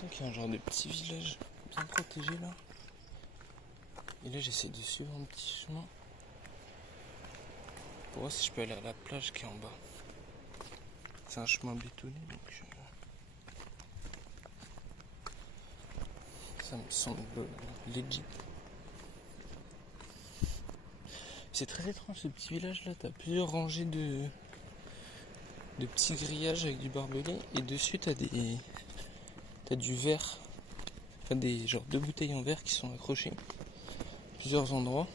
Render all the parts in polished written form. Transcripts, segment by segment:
l'impression qu'il y a un genre de petit village bien protégé là. Et là j'essaie de suivre un petit chemin pour voir si je peux aller à la plage qui est en bas. C'est un chemin bétonné donc ça me semble legit. C'est très étrange ce petit village là, t'as plusieurs rangées de petits grillages avec du barbelé et dessus t'as du verre, enfin des genres de bouteilles en verre qui sont accrochées à plusieurs endroits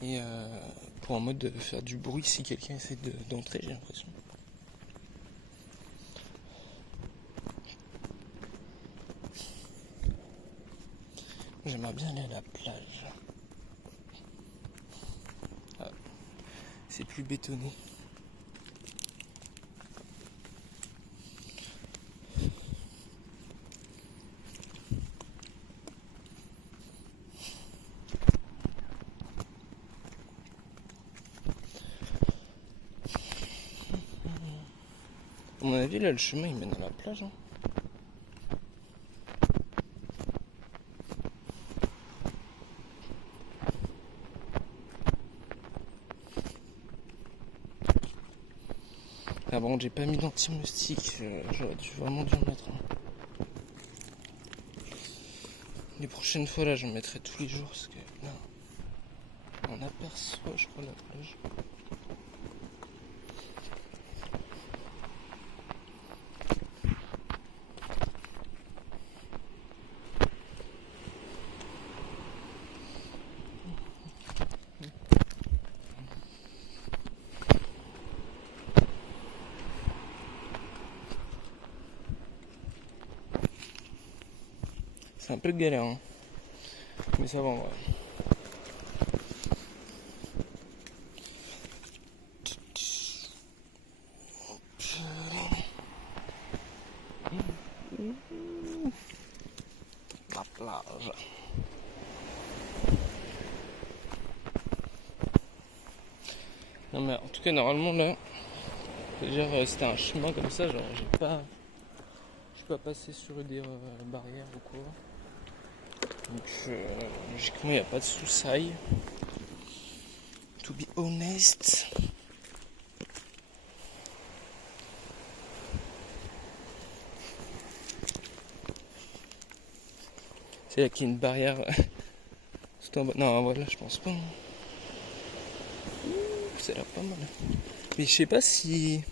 et pour en mode de faire du bruit si quelqu'un essaie d'entrer, j'ai l'impression. J'aimerais bien aller à la plage. Ah, c'est plus bétonné. À mon avis, là, le chemin, il mène à la plage. Hein. Ah bon, j'ai pas mis d'anti-moustique. J'aurais dû vraiment dû en mettre un. Les prochaines fois, là, je me mettrai tous les jours parce que là, on aperçoit, je crois, la plage. C'est un peu galère, hein. Mais ça va en vrai. La plage. Non mais en tout cas normalement là, genre c'était un chemin comme ça, genre je suis pas passé sur des barrières ou quoi. Donc logiquement il n'y a pas de soussailles. To be honest. C'est là qu'il y a une barrière tout en bas. Non voilà je pense pas. Ça a l'air pas mal. Mais je sais pas si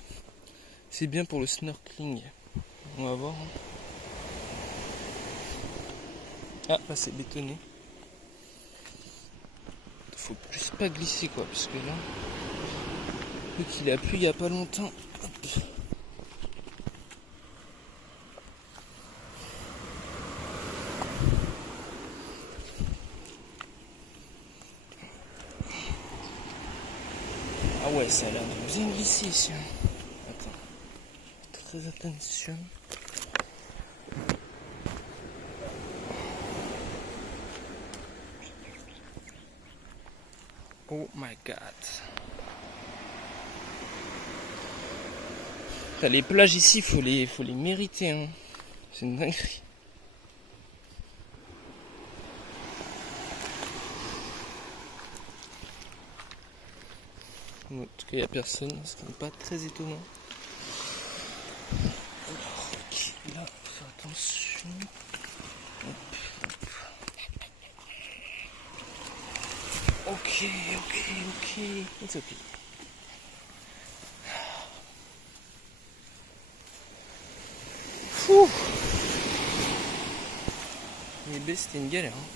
c'est bien pour le snorkeling. On va voir. Ah bah c'est bétonné. Faut juste pas glisser quoi, parce que là, vu qu'il a plu il y a pas longtemps. Hop. Ah ouais, ça a l'air de bien glisser ici. Attends, très attention. Oh my god. T'as les plages ici, faut les mériter. Hein. C'est une dinguerie. En tout cas, il n'y a personne, ce qui n'est pas très étonnant. Alors, ok, là, faire attention. Hop, hop. Ok, it's okay. Ouh. Mais B, c'était une galère. Hein.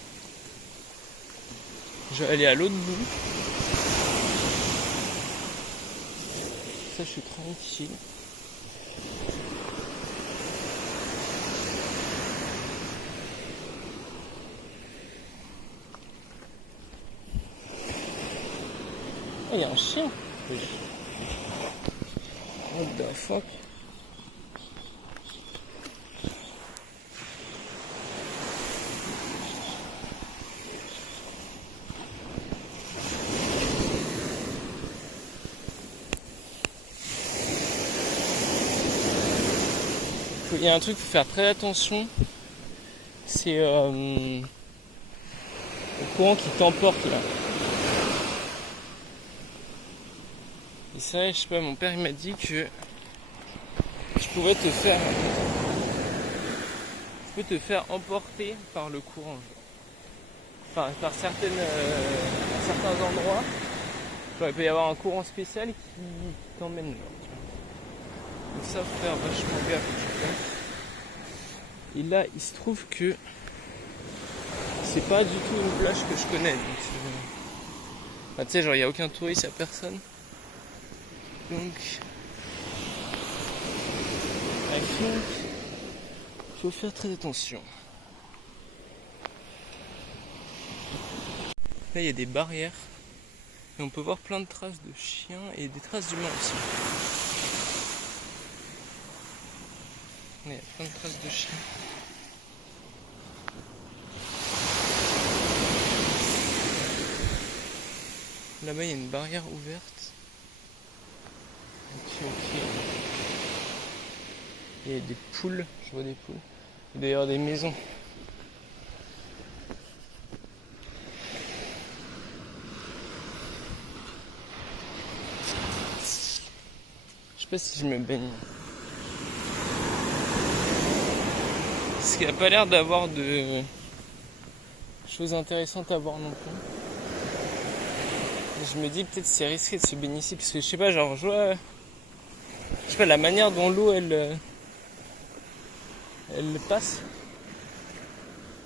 Je vais aller à l'autre bout. Ça, je suis tranquille. Oh, il y a un chien. What the fuck? il y a un truc, il faut faire très attention. C'est le courant qui t'emporte là. Et ça, je sais pas, mon père il m'a dit que tu peux te faire emporter par le courant. Enfin, par certains endroits. Genre, il peut y avoir un courant spécial qui t'emmène là. Donc ça, faut faire vachement gaffe. Et là, il se trouve que c'est pas du tout une plage que je connais. Donc enfin, tu sais, genre, il n'y a aucun touriste, il n'y a personne. Donc, il faut faire très attention. Là, il y a des barrières. Et on peut voir plein de traces de chiens et des traces d'humains aussi. Il y a plein de traces de chiens. Là-bas, il y a une barrière ouverte. Ok. Il y a des poules, je vois des poules. Il doit y avoir des maisons. Je sais pas si je me baigne. Parce qu'il n'y a pas l'air d'avoir de choses intéressantes à voir non plus. Et je me dis peut-être c'est risqué de se baigner ici parce que je sais pas, genre je sais pas la manière dont l'eau elle passe.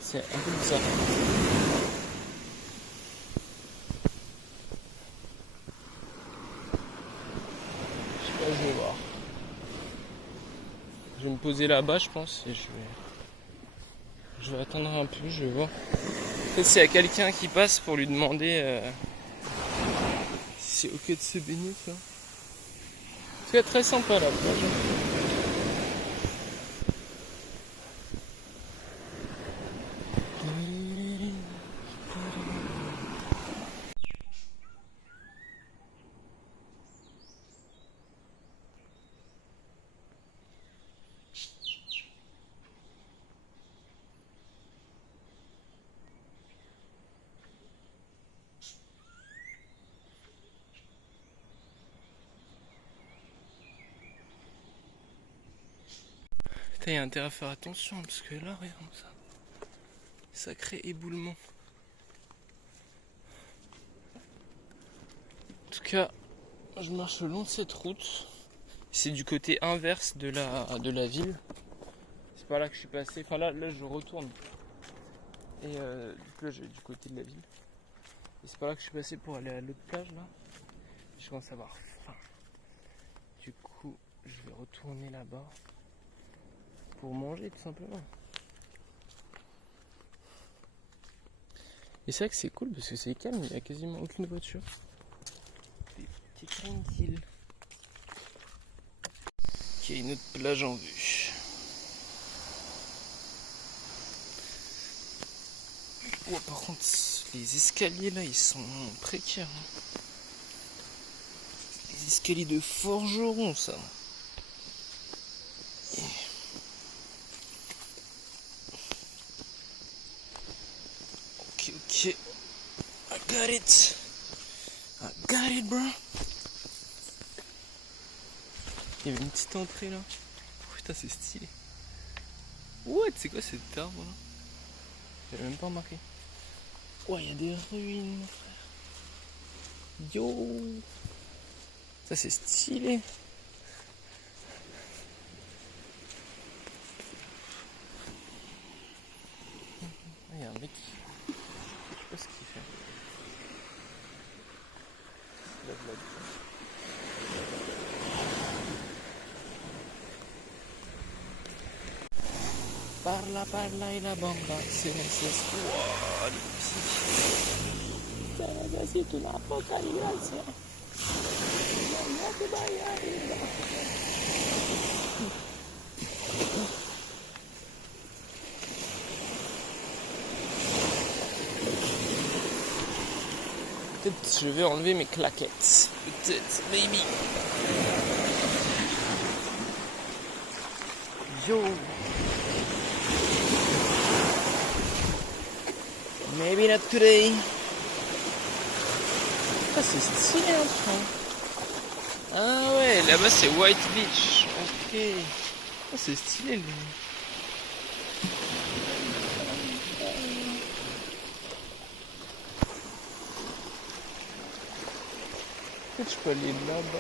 C'est un peu bizarre. Je sais pas, je vais voir. Je vais me poser là-bas je pense et je vais attendre un peu, je vais voir. Peut-être s'il y a quelqu'un qui passe pour lui demander si c'est ok de se baigner ça. En tout cas très sympa la plage. Il y a intérêt à faire attention parce que là, regarde ça. Sacré éboulement. En tout cas, je marche le long de cette route. C'est du côté inverse de la ville. C'est par là que je suis passé. Enfin là je retourne. Et du coup là je vais du côté de la ville. Et c'est par là que je suis passé pour aller à l'autre plage là. Je commence à avoir faim. Du coup, je vais retourner là-bas. Pour manger tout simplement. Et c'est vrai que c'est cool parce que c'est calme, il n'y a quasiment aucune voiture. C'est tranquille. Ok, une autre plage en vue. Oh, par contre, les escaliers là, ils sont précaires. Les escaliers de forgeron, ça. Ok. I got it, bro. Il y avait une petite entrée là. Oh, putain, c'est stylé. What? C'est quoi cet arbre là? J'avais même pas remarqué. Ouais, il y a des ruines, mon frère. Yo! Ça, c'est stylé. Il y a un mec. Je sais pas ce qu'il fait. Parla et la bamba, c'est nécessaire. Wow, les petits. C'est une apocalypse. Peut-être je vais enlever mes claquettes. Peut-être, baby. Yo. Maybe not today. Ah, c'est stylé un train. Ah ouais, là-bas c'est White Beach. Ok. Ah, c'est stylé lui. Peut-être je peux aller là-bas.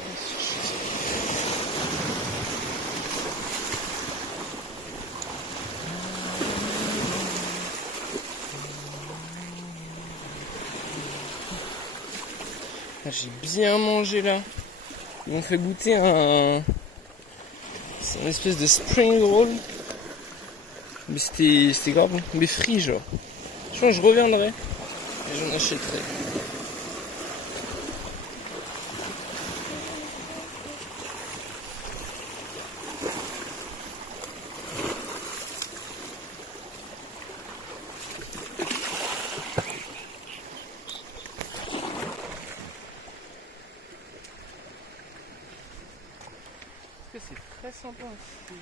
J'ai bien mangé là. Ils m'ont fait goûter c'est une espèce de spring roll. Mais c'était grave bon. Mais frit genre. Je pense que je reviendrai. Et j'en achèterai. C'est très sympa ici.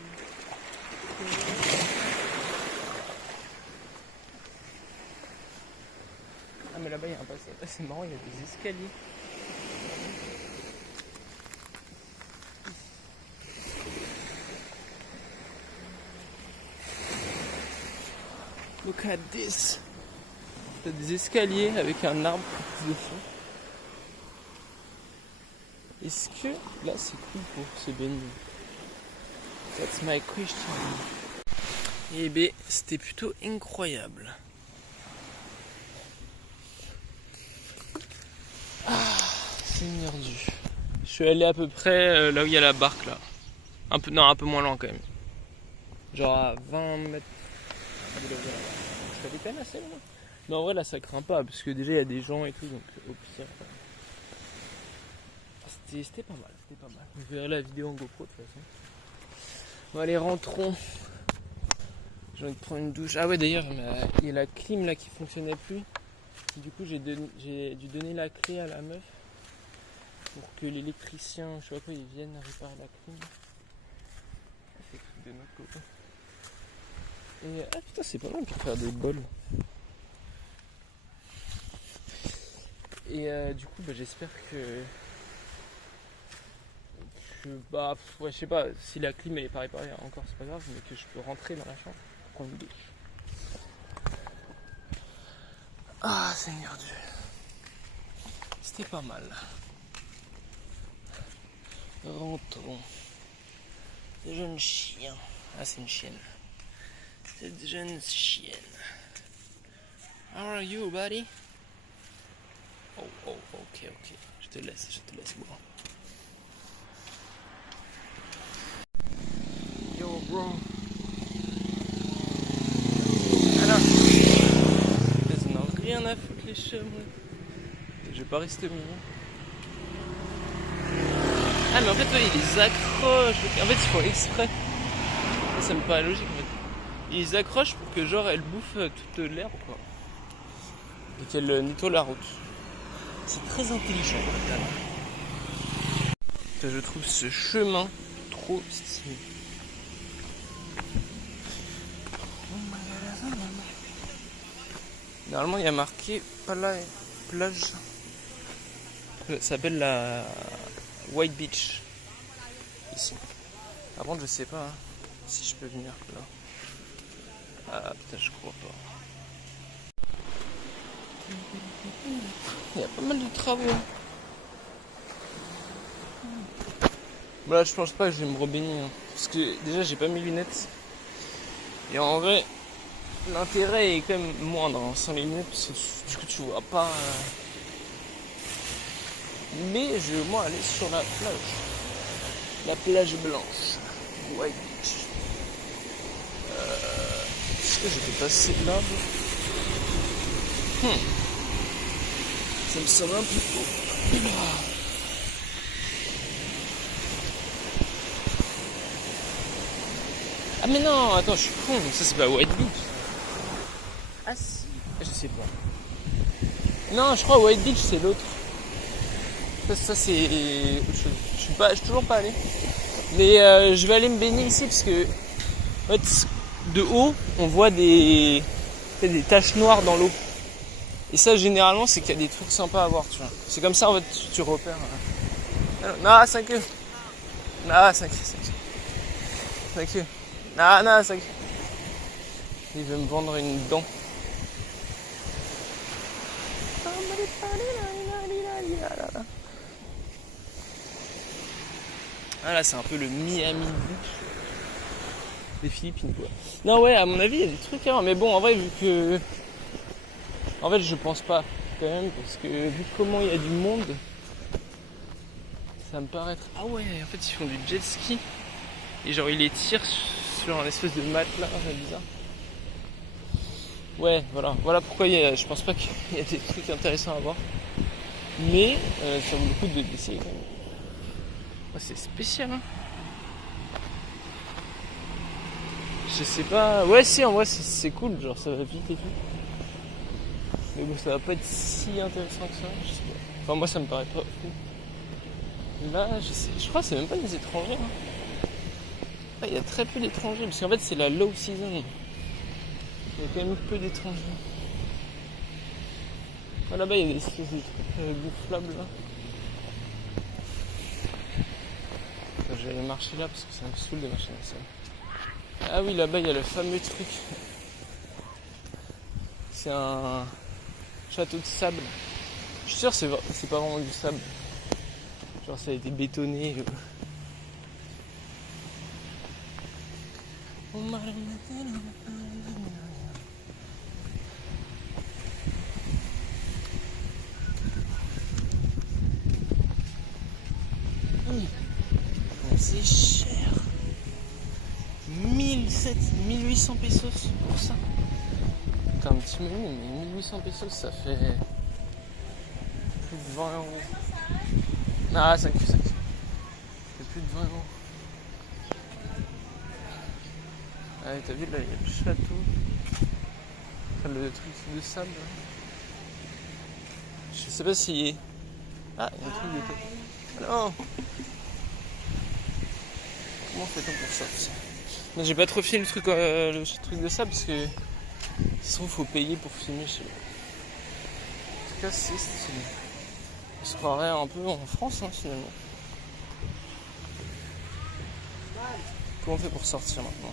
Ah mais là-bas il y a un passage. Ah, c'est marrant, il y a des escaliers. Look at this. T'as des escaliers avec un arbre dessus. Est-ce que là c'est cool pour se baigner? That's my question. Eh bien, c'était plutôt incroyable. Ah, Seigneur Dieu. Je suis allé à peu près là où il y a la barque là. Un peu moins loin quand même. Genre à 20 mètres. Je t'avais quand même assez loin. Non, en vrai là ça craint pas parce que déjà il y a des gens et tout, donc au pire. C'était pas mal. Vous verrez la vidéo en GoPro de toute façon. Bon allez, rentrons. J'ai envie de prendre une douche. Ah ouais, d'ailleurs il y a la clim là qui fonctionnait plus. Du coup j'ai dû donner la clé à la meuf pour que l'électricien, je sais pas quoi, il vienne réparer la clim. C'est de notre côté. Et ah putain, c'est pas mal pour faire des bols. Et du coup j'espère que bah ouais, je sais pas si la clim elle est pas réparée encore, c'est pas grave, mais que je peux rentrer dans la chambre pour prendre une douche. Ah Seigneur Dieu, c'était pas mal. Rentrons. Des jeunes chiens. Ah c'est une chienne. Cette jeune chienne. How are you buddy? Oh ok. Je te laisse boire. Yo bro. Alors, ils n'ont rien à foutre les chums. Je vais pas rester au milieu. Ah mais en fait ouais, ils les accrochent. En fait ils font exprès. Ça me paraît logique en fait. Ils les accrochent pour que genre elles bouffent toute l'herbe quoi. Et qu'elles nettoient la route. C'est très intelligent. Je trouve ce chemin trop stylé. Normalement il y a marqué plage. Ça s'appelle la White Beach. Ici. Par contre je sais pas si je peux venir là. Ah putain je crois pas. Il y a pas mal de travaux. Bon là je pense pas que je vais me rebaigner hein, parce que déjà j'ai pas mes lunettes. Et en vrai l'intérêt est quand même moindre hein, sans les lunettes parce que du coup tu vois pas. Mais je vais au moins aller sur la plage. La plage blanche. White Beach. Est-ce que j'étais passé là? Ça me semble un peu haut. Ah mais non, attends, je suis con, ça c'est pas White Beach. Ah si, je sais pas. Non, je crois White Beach c'est l'autre. Ça c'est autre chose. Je suis toujours pas allé. Mais je vais aller me baigner ici parce que En fait, de haut, on voit des taches noires dans l'eau. Et ça, généralement, c'est qu'il y a des trucs sympas à voir, tu vois. C'est comme ça, en fait, tu repères. Non, 5 queues. Non, 5 queues, 5 queues. Non, 5 queues. Il veut me vendre une dent. Ah là, c'est un peu le Miami Beach des Philippines, quoi. Non, ouais, à mon avis, il y a des trucs, hein. Mais bon, en vrai, vu que... En fait, je pense pas, quand même, parce que vu comment il y a du monde, ça me paraît être... Ah ouais, en fait, ils font du jet ski. Et genre, ils les tirent sur un espèce de matelas, c'est bizarre. Ouais, voilà pourquoi je pense pas qu'il y a des trucs intéressants à voir. Mais ça vaut le coup d'essayer quand même. Ouais, c'est spécial, hein. Je sais pas. Ouais, si, en vrai, c'est cool, genre ça va vite et tout. Mais bon, ça va pas être si intéressant que ça, je sais pas. Enfin, moi, ça me paraît pas fou. Là, je crois que c'est même pas des étrangers, hein. Ah, il y a très peu d'étrangers, parce qu'en fait, c'est la low season. Il y a quand même peu d'étrangers. Ah, là-bas, il y a des espèces de trucs gonflables, là. Je vais aller marcher là, parce que ça me saoule de marcher dans ça. Ah oui, là-bas, il y a le fameux truc. C'est un château de sable. Je suis sûr que c'est pas vraiment du sable. Genre ça a été bétonné. C'est cher. 1800 pesos pour ça. T'as un petit menu, mais 1800 pesos ça fait plus de 20 euros. Ah, 5, ça fait plus de 20 euros. Ah, t'as vu là, il y a le château. Enfin, le truc de sable. Je sais pas si. Ah, il y a un truc de tête. Non. Comment fait-on pour ça? Non, j'ai pas trop filmé le truc de sable parce que ça se trouve faut payer pour filmer chez moi. En tout cas, c'est stylé. On se croirait un peu en France, hein, finalement. Comment on fait pour sortir maintenant?